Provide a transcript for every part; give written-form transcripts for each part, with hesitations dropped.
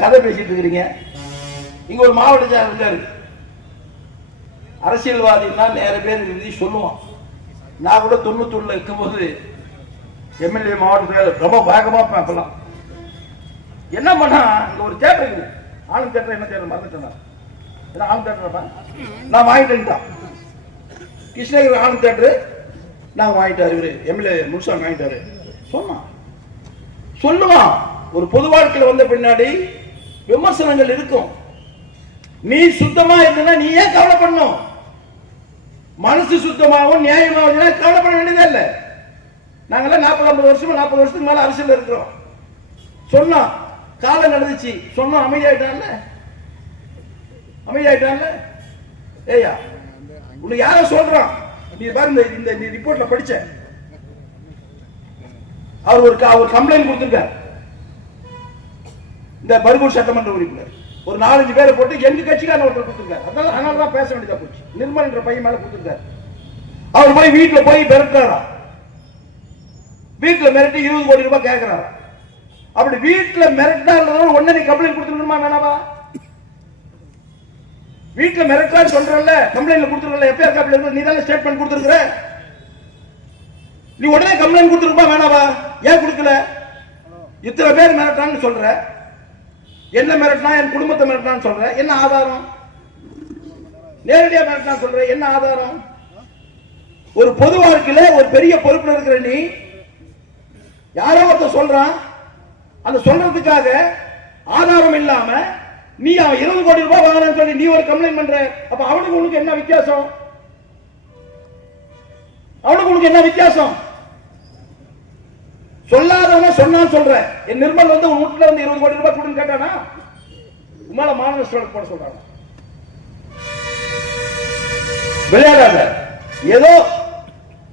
கதை பேசிட்டு இருக்கிறீங்க. இங்க ஒரு மாவட்ட செயலாளர் அரசியல்வாதின்னா நேர பேர் எழுதி சொல்லுவான். நான் கூட 91 இருக்கும்போது எம்எல்ஏ மாவட்ட செயலர் ரொம்ப வேகமா பார்க்கலாம். என்ன பண்ணா இங்க ஒரு தேட்டர் இருக்குது, ஆளும் தேட்டர். என்ன தேட்டர் மறந்துட்டேன், ஆளும் தேட்டர் நான் வாங்கிட்டேன். கிருஷ்ணகிரி ஆளும் தேட்டர் நாங்க வாங்கிட்டாரு, இவரு எம்எல்ஏ முழுசா வாங்கிட்டாரு சொல்லுவான். ஒரு பொது வாழ்க்கையில் வந்த பின்னாடி விமர்சனங்கள் இருக்கும். நீ சுத்தமா இருந்தா நீ ஏன் கவலைப்படணும்? மனசு சுத்தமாகவும் நியாயமாகவும் கவலைப்பட வேண்டியதே இல்லை. நாங்கெல்லாம் 40-50 வருஷமா 40 வருஷத்துக்கு மேல அரசியல் இருக்கிறோம். சொன்னோம், காலம் நடந்துச்சு, சொன்னோம், அமைதியாயிட்டான்ல. ஏயா உனக்கு யார சொல்றான்? நீ பாருங்க, இந்த ரிப்போர்ட்ல படிச்ச அவர் கம்ப்ளைண்ட் கொடுத்திருக்கார். இந்த பர்கூர் சட்டமன்ற உறுப்பினர் ஒரு 4-5 பேரை போட்டு எங்க கட்சிக்கான ஒருத்தர் கொடுத்திருக்காரு. அதனாலதான் பேச வேண்டியதா போச்சு. நிர்மல் என்ற பையன் மேல கொடுத்திருக்காரு. அவர் போய் வீட்டுல போய் மிரட்டுறாரா, வீட்டுல மிரட்டி 20 கோடி ரூபாய் கேட்கிறாரா. அப்படி வீட்டுல மிரட்டினா உடனே கம்ப்ளைண்ட் கொடுத்துருக்கணுமா வேணாவா? வீட்டுல மிரட்டா சொல்றல, கம்ப்ளைண்ட் கொடுத்துருக்கல, எஃப்ஐஆர் காப்பி நீ தானே ஸ்டேட்மெண்ட் கொடுத்துருக்கிற, நீ உடனே கம்ப்ளைண்ட் கொடுத்துருக்கா வேணாவா? ஏன் கொடுக்கல? இத்தனை பேர் மிரட்டான்னு சொல்ற, என்ன மிரட்டினா? என் குடும்பத்தை மிரட்டினான்னு சொல்ற, என்ன ஆதாரம்? நேரடியா மிரட்டினா சொல்ற, என்ன ஆதாரம்? ஒரு பொது வாழ்க்கையில ஒரு பெரிய பொறுப்புல இருக்கிற நீ, யாரோ ஒருத்தர் சொல்றான், அந்த சொல்றதுக்காக ஆதாரம் இல்லாம நீ அவன் 20 கோடி ரூபாய் வாங்கினான்னு சொல்லி நீ ஒரு கம்ப்ளைண்ட் பண்ற. அப்ப அவனுக்கு உனக்கு என்ன வித்தியாசம்? சொல்லாதவன சொன்னான்னு சொல்ற. என் நிர்மல் வந்து உன் வீட்டுல வந்து 20 கோடி ரூபாய் கொடுன்னு கேட்டானா உமால மாநகர போட சொல்றாங்க. விளையாடாத. ஏதோ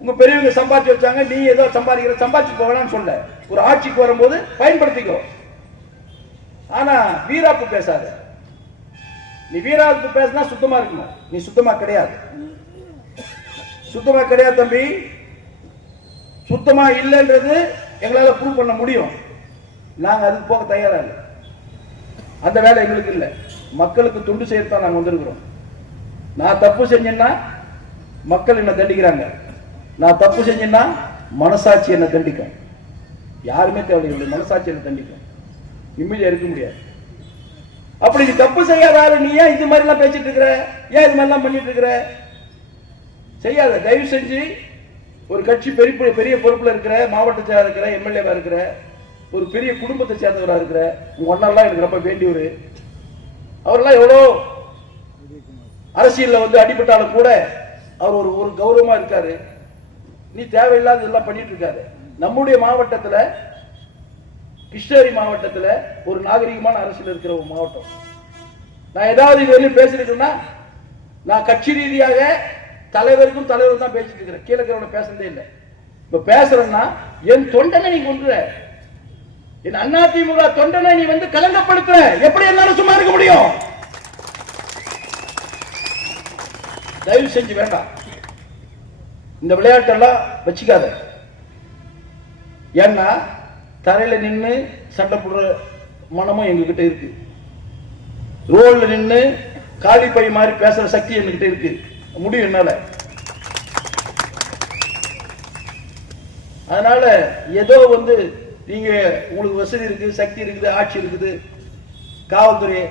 உங்க பெரியவங்க சம்பாதிச்சு வச்சாங்க, நீ ஏதோ சம்பாதிச்சு போகலான்னு சொல்ல. ஒரு ஆட்சிக்கு வரும்போது பயன்படுத்திக்கோ. ஆனா வீராப்பு பேசாத. நீ வீராப்பு பேசினா சுத்தமா இருக்கணும். நீ சுத்தமா கிடையாது தம்பி. சுத்தமா இல்லைன்றது எங்களால ப்ரூவ் பண்ண முடியும். நாங்க அதுக்கு போக தயாரா இல்லை. அந்த வேலை எங்களுக்கு இல்லை. மக்களுக்கு தொண்டு செய்யத்தான் நாங்க வந்திருக்கிறோம். நான் தப்பு செஞ்சேன்னா மக்கள் என்ன தண்டிக்கிறாங்க. நான் தப்பு செஞ்சேன்னா மனசாட்சி என்ன தண்டிக்கும். யாருமே தேவையில்லை, மனசாட்சி என்ன தண்டிக்கும். நிம்மதியா இருக்க முடியாது. அப்படி நீ தப்பு செய்யாத நீ ஏன் இது மாதிரி எல்லாம் பேசிட்டு இருக்கிற? ஏன் இது மாதிரி எல்லாம் பண்ணிட்டு இருக்கிற? செய்யாத. தயவு செஞ்சு ஒரு கட்சி பெரிய பொறுப்புல இருக்கிற, மாவட்ட செயலர் இருக்கிற, எம்எல்ஏவா இருக்கிற, ஒரு பெரிய குடும்பத்தை சேர்ந்தவரா இருக்கிற உங்க ஒன்னெல்லாம் எனக்கு ரொம்ப வேண்டியவர். அவரெல்லாம் எவ்வளோ அரசியல்ல வந்து அடிபட்டாலும் கூட அவர் ஒரு கௌரவமா இருக்காரு. நீ தேவையில்லாத இதெல்லாம் பண்ணிட்டு இருக்காரு. நம்முடைய மாவட்டத்துல, கிருஷ்ணகிரி மாவட்டத்துல ஒரு நாகரிகமான அரசியல் இருக்கிற ஒரு மாவட்டம். நான் ஏதாவது இதுவரையும் பேசிருக்கேன்னா நான் கட்சி ரீதியாக தலைவருக்கும் தான் பேசிட்டு இருக்கிறேன். கீழே இருக்கிறவன பேசுறதே இல்லை. இப்ப பேசுறேன்னா என் தொண்டனை நீ கொண்டு, என் அதிமுக தொண்டனை நீ வந்து கலங்கப்படுத்துற. எப்படி எல்லாரும் சும்மா இருக்க முடியும்? தயவு செஞ்சு வேண்டாம், இந்த விளையாட்டெல்லாம் வச்சுக்காத. ஏன்னா தரையில நின்று சண்டை போடுற மனமும் எங்ககிட்ட இருக்கு. ரோட்ல நின்று காலி பை மாதிரி பேசுற சக்தி எங்ககிட்ட இருக்கு. முடியும் என்னால. அதனால ஏதோ வந்து நீங்க உங்களுக்கு வசதி இருக்கு, சக்தி இருக்குது, ஆட்சி இருக்குது, காவல்துறை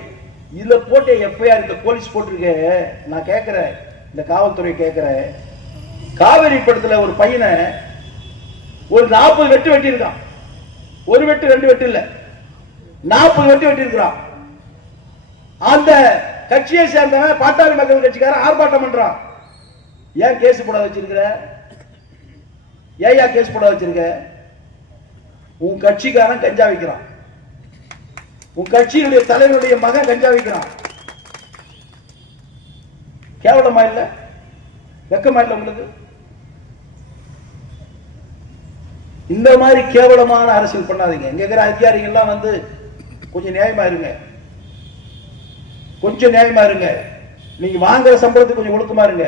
இதுல போட்ட எஃப்ஐஆர் இந்த போலீஸ் போட்டிருக்க. நான் கேட்கிறேன், இந்த காவல்துறை கேட்கிறேன், காவிரி படத்துல ஒரு பையனை ஒரு 40 வெட்டு வெட்டி இருக்கான். ஒரு வெட்டு 2 வெட்டு இல்ல, 40 வெட்டு வெட்டி இருக்கிறான். அந்த கட்சியை சேர்ந்தவன் பாட்டாளி மக்கள் கட்சிக்காரன் ஆர்ப்பாட்டம் பண்றான். ஏன் கேஸ் போட வச்சிருக்கிற? ஏன் கேஸ் போட வச்சிருக்க? உன் கட்சிக்காரன் கஞ்சா வைக்கிறான். உன் கட்சியினுடைய தலைவனுடைய மகன் கஞ்சா வைக்கிறான். கேவலமா இல்ல? வெக்கமா இல்ல உங்களுக்கு? இந்த மாதிரி கேவலமான அரசியல் பண்ணாதீங்க. எங்க இருக்கிற அதிகாரிகள் எல்லாம் வந்து கொஞ்சம் நியாயமா இருங்க. நீங்க வாங்குற சம்பளத்துக்கு கொஞ்சம் ஒழுக்கமா இருங்க.